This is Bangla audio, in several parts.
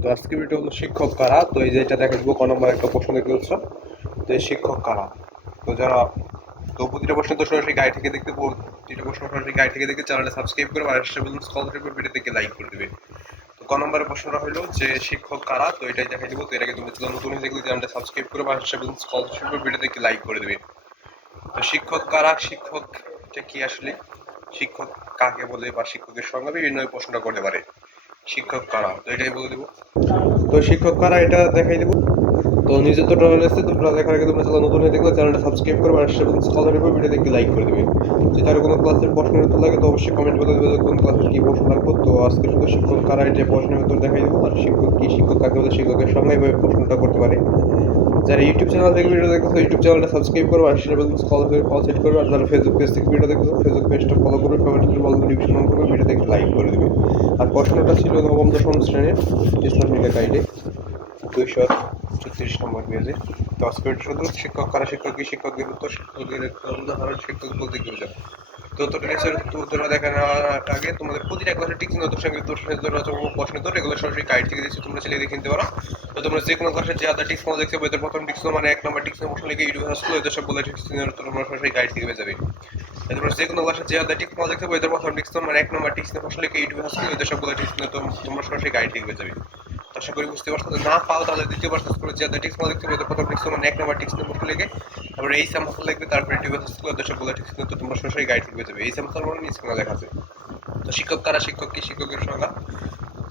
তো আজকে ভিডিও হলো শিক্ষক কারা? তো এই যে এটা দেখা যাব ক নম্বর একটা প্রশ্ন দেখতে তো এই শিক্ষক কারা? তো যারা তো প্রতিটা প্রশ্ন তো সরাসরি গাড়ি থেকে দেখতে প্রতিটা প্রশ্ন সরাসরি গাড়ি থেকে দেখতে চ্যানেলটা সাবস্ক্রাইব করে আর সেগুলো স্কলারশিপ ভিডিও থেকে লাইক করে দেবে। তো ক নম্বরের প্রশ্নটা হলো যে শিক্ষক কারা? তো এটাই দেখাই দেবো। তো এটাকে তুমি যদি নতুন হয়ে দেখলে চ্যানেলটা সাবস্ক্রাইব করে আর সেগুলো স্কলারশিপ ভিডিও থেকে লাইক করে দেবে। তো শিক্ষক কারা? শিক্ষক এটা কি আসলে? শিক্ষক কাকে বলে বা শিক্ষকের সঙ্গে বিভিন্ন প্রশ্নটা করতে পারে। শিক্ষক কারা? তো এটাই বলে দেবো। তো শিক্ষক কারা এটা দেখাই দিব। তো নিজের তো এসে তো টোটাল দেখার আগে তোমরা চ্যানেল নতুন হয়ে দেখলে চ্যানেলটা সাবস্ক্রাইব করবে আর সেরকম স্কলার উপর ভিডিও দেখে লাইক করে দেবে। যদি তার কোনো ক্লাসের প্রশ্নের উত্তর লাগে তো অবশ্যই কমেন্ট করে দেবে কোন ক্লাসের কী প্রশ্ন লাগবে। তো আজকে শুধু শিক্ষক কারা এটা প্রশ্নের উত্তর দেখাই দেবো, আর শিক্ষক কি শিক্ষক কাকে বলে, শিক্ষকের সঙ্গে এভাবে প্রশ্নটা করতে পারে। যারা ইউটিউব চ্যানেল থেকে ভিডিও দেখতেছো ইউটিউব চ্যানেলটা সাবস্ক্রাইব করো, আর সেটা কল করে কল সেট করো, আর যারা ফেসবুক পেজ থেকে ভিডিও দেখতেছো ফেসবুক পেজটা ফলো করবে ফেভারিট বল নোটিফিকেশন করবে ভিডিও দেখে লাইক করে দেবে। আর প্রশ্নটা ছিল নবম দশম শ্রেণির মিডিয়া গাইডে দুইশো ছত্রিশ নম্বর পেজে তো আজকে এটা শুধু শিক্ষক, কারা শিক্ষক, কি শিক্ষকের উত্তর শিক্ষকের শিক্ষক বলতে কি বোঝায়? তো তোটা নিশ্চয় উত্তরটা আগে, তোমাদের প্রতিটা ক্লাসের টিচিং উত্তর সঙ্গে প্রশ্ন তো এগুলো সরাসরি গাইড থেকে দিচ্ছি, তোমরা চালিয়ে দেখে তোমরা যে কোনো ক্লাসের যে আদার টিক্স দেখতে পাবে প্রথম টিক্স মানে এক নম্বর টিক্স প্রশ্ন লিখে ইউটিউব এদের সবগুলো টিক্স তোমরা সরাসরি গাইড থেকে যাবে। তোমরা যে কোনো ক্লাসের যে আদার টিক্স দেখতে পাবে এদের প্রথম টিক্স মানে এক নম্বর টিক্স প্রশ্ন লিখে ইউটিউব হাসলো এদের সবগুলো তোমরা সরাসরি গাইড থেকে যাবে। আশা করি বুঝতে পারছ। না পাও, তাহলে দ্বিতীয়বার সার্চ করে। যে টিক্স দেখতে পাবে প্রথম টিক্স মানে এক নম্বর টিক্স প্রশ্ন লিখে তারপরে এই সামসল লিখবে, তারপরে ইউটিউব হাসলো এদের সবগুলো টিক্স তো তোমরা সরাসরি গাইড পেয়ে যাবে। এই সামসল মানে নিজ কোনো লেখা আছে। তো শিক্ষক কারা? শিক্ষক কি? শিক্ষকের সংজ্ঞা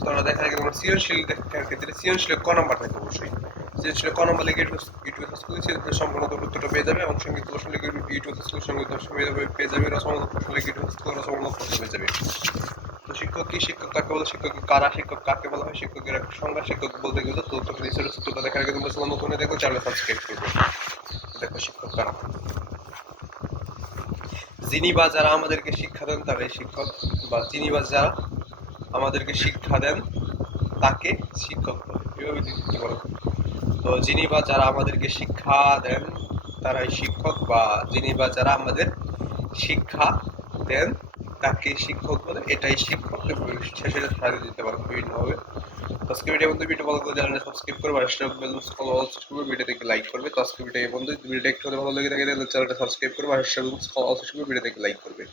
তোমরা দেখা যায় তোমরা সৃজনশীল দেখার ক্ষেত্রে সৃজনশীল ক নাম্বার থাকে অবশ্যই। সৃজনশীল ক নাম্বার লিখে ইউটিউব স্কুল সম্পূর্ণ উত্তরটা পেয়ে যাবে এবং সংগীত প্রশ্ন লিখে ইউটিউব স্কুল সংগীত পেয়ে যাবে পেয়ে যাবে রসমূলক প্রশ্ন লিখে ইউটিউব স্কুল রসমূলক প্রশ্ন পেয়ে যাবে। তো শিক্ষক কি শিক্ষক? কাকে বলে শিক্ষক? কারা শিক্ষক? কাকে বলা হয় শিক্ষকের একটা সংজ্ঞা শিক্ষক বলতে গেলে তো তোমরা নিশ্চয় সূত্রটা দেখার আগে তোমরা চ্যানেল নতুন দেখো চ্যানেল সাবস্ক্রাইব করবে। দেখো শিক্ষক কারা? যিনি বা যারা আমাদেরকে শিক্ষা দেন তারাই শিক্ষক, বা যিনি বা যারা আমাদেরকে শিক্ষা দেন, তাকে শিক্ষক বলে। এভাবে দিতে তো যিনি বা যারা আমাদেরকে শিক্ষা দেন, তারাই শিক্ষক, বা যিনি বা যারা আমাদের শিক্ষা দেন তাকে শিক্ষক বলে, এটাই শিক্ষক সেটা সারিয়ে দিতে পারো বিভিন্নভাবে। আজকে ভিডিও বন্ধু ভিডিও ভালো করে জানালে সাবস্ক্রাইব করবে আর সেটা বেল কল অল করবে ভিডিও দেখে লাইক করবে। তো আজকে ভিডিও বন্ধু ভিডিওটা একটু ভালো লেগে থাকে তাহলে চ্যানেলটা সাবস্ক্রাইব করবে আর সেটা অল ভিডিও দেখে লাইক করবে।